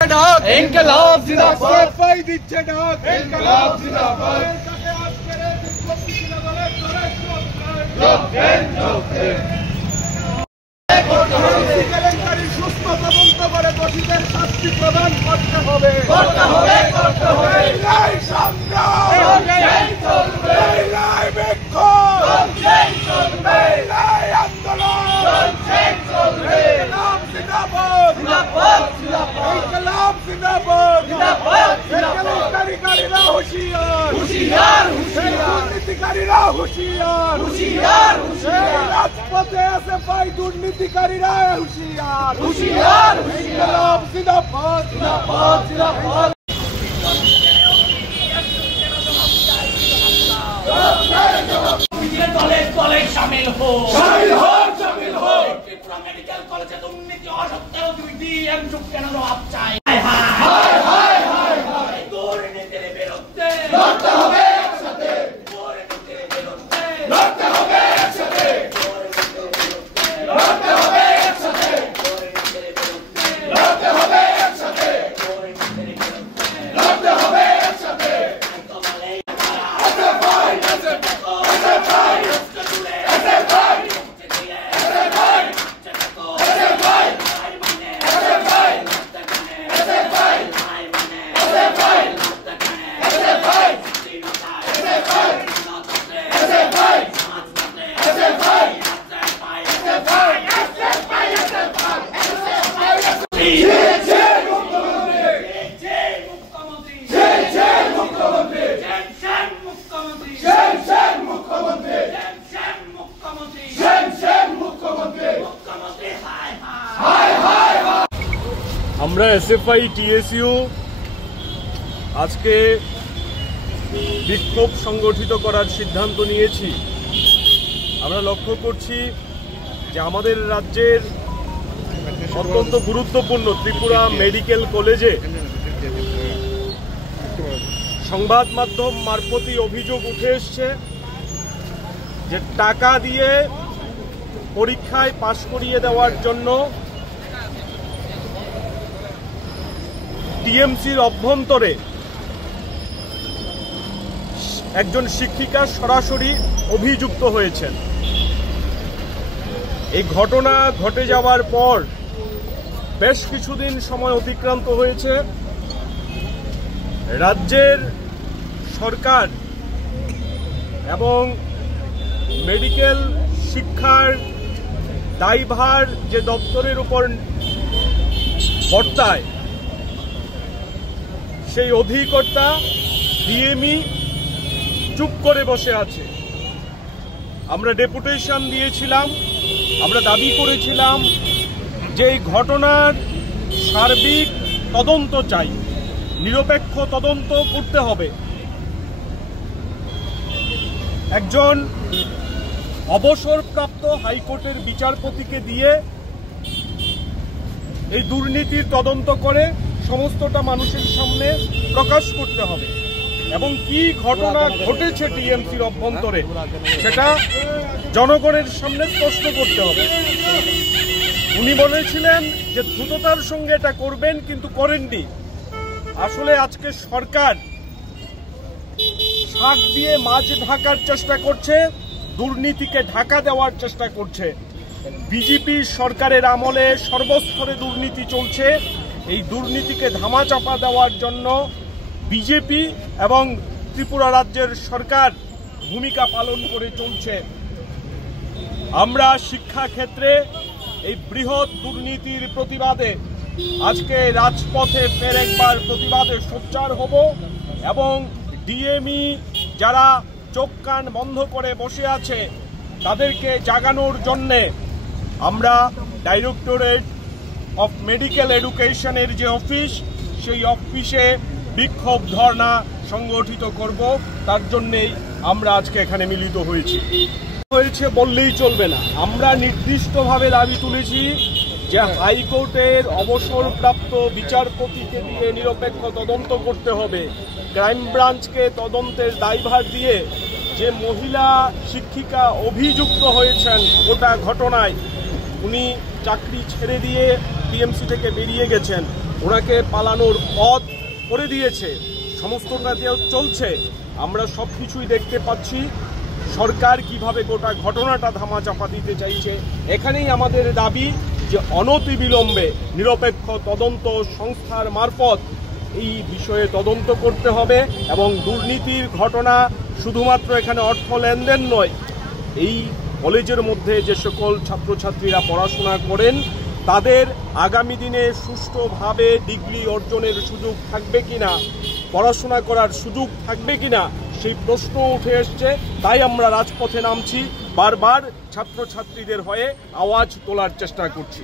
ইনকিলাব জিন্দাবাদ পাই দিচ্ছে ডাক ইনকিলাব জিন্দাবাদ সুস্থ তদন্ত করে দোষীদের শাস্তি প্রদান করতে হবে রাজপথে আছে ভাই দুর্নীতিকারীরা হুঁশিয়ার হুঁশিয়ার ইনকিলাব জিন্দাবাদ জিন্দাবাদ জিন্দাবাদ দলে শামিল হো শামিল হো ত্রিপুরা মেডিকেল কলেজে দুর্নীতি অসত্ত্বেও দুই ডিএম যুগ কেন জবাব চাই দুর্নীতির বিরুদ্ধে লড়তে হবে একসাথে দুর্নীতির বিরুদ্ধে লড়তে হবে একসাথে লড়তে হবে একসাথে লড়তে হবে একসাথে লড়তে হবে একসাথে আমরা এসএফআই টিএসইউ আজকে বিক্ষোভ সংগঠিত করার সিদ্ধান্ত নিয়েছি। আমরা লক্ষ্য করছি যে আমাদের রাজ্যের অত্যন্ত গুরুত্বপূর্ণ ত্রিপুরা মেডিকেল কলেজে সংবাদ মাধ্যম মারফতই অভিযোগ উঠে এসছে যে টাকা দিয়ে পরীক্ষায় পাশ করিয়ে দেওয়ার জন্য টিএমসির অভ্যন্তরে একজন শিক্ষিকা সরাসরি অভিযুক্ত হয়েছেন। এই ঘটনা ঘটে যাওয়ার পর বেশ কিছুদিন সময় অতিক্রান্ত হয়েছে। রাজ্যের সরকার এবং মেডিকেল শিক্ষার দায়ভার যে দপ্তরের উপর বর্তায় সেই অধিকর্তা ডিএমই চুপ করে বসে আছে। আমরা ডেপুটেশন দিয়েছিলাম, আমরা দাবি করেছিলাম যে এই ঘটনার সার্বিক তদন্ত চাই, নিরপেক্ষ তদন্ত করতে হবে। একজন অবসরপ্রাপ্ত হাইকোর্টের বিচারপতিকে দিয়ে এই দুর্নীতির তদন্ত করে সমস্তটা মানুষের সামনে প্রকাশ করতে হবে এবং কি ঘটনা ঘটেছে টিএমসির অভ্যন্তরে সেটা জনগণের সামনে স্পষ্ট করতে হবে। উনি বলেছিলেন যে দ্রুততার সঙ্গে এটা করবেন, কিন্তু করেননি। আসলে আজকে সরকার শাক দিয়ে মাছ ঢাকার চেষ্টা করছে, দুর্নীতিকে ঢাকা দেওয়ার চেষ্টা করছে। বিজেপি সরকারের আমলে সর্বস্তরে দুর্নীতি চলছে। এই দুর্নীতিকে ধামাচাপা দেওয়ার জন্য বিজেপি এবং ত্রিপুরা রাজ্যের সরকার ভূমিকা পালন করে চলছে। আমরা শিক্ষা ক্ষেত্রে এই বৃহৎ দুর্নীতির প্রতিবাদে আজকে রাজপথে ফের একবার প্রতিবাদে সোচ্চার হব এবং ডিএমই যারা চোখ কান বন্ধ করে বসে আছে তাদেরকে জাগানোর জন্যে আমরা ডাইরেক্টরেট অফ মেডিকেল এডুকেশনের যে অফিস, সেই অফিসে বিক্ষোভ ধর্ণা সংগঠিত করব। তার জন্যেই আমরা আজকে এখানে মিলিত হয়েছি বললেই চলবে না। আমরা নির্দিষ্টভাবে দাবি তুলেছি যে হাইকোর্টের অবসরপ্রাপ্ত বিচারপতিকে দিয়ে নিরপেক্ষ তদন্ত করতে হবে। ক্রাইম ব্রাঞ্চকে তদন্তের দায়ভার দিয়ে যে মহিলা শিক্ষিকা অভিযুক্ত হয়েছেন গোটা ঘটনায়, উনি চাকরি ছেড়ে দিয়ে টিএমসি থেকে বেরিয়ে গেছেন। ওনাকে পালানোর পথ করে দিয়েছে, সমস্তটা চলছে। আমরা সব কিছুই দেখতে পাচ্ছি। সরকার কিভাবে গোটা ঘটনাটা ধামাচাপা দিতে চাইছে। এখানেই আমাদের দাবি যে অনতিবিলম্বে নিরপেক্ষ তদন্ত সংস্থার মারফত এই বিষয়ে তদন্ত করতে হবে এবং দুর্নীতির ঘটনা শুধুমাত্র এখানে অর্থ লেনদেন নয়, এই কলেজের মধ্যে যে সকল ছাত্রছাত্রীরা পড়াশোনা করেন তাদের আগামী দিনে সুষ্ঠুভাবে ডিগ্রি অর্জনের সুযোগ থাকবে কিনা, পড়াশোনা করার সুযোগ থাকবে কিনা সেই প্রশ্ন উঠে এসছে। তাই আমরা রাজপথে নামছি, বারবার ছাত্রছাত্রীদের হয়ে আওয়াজ তোলার চেষ্টা করছি।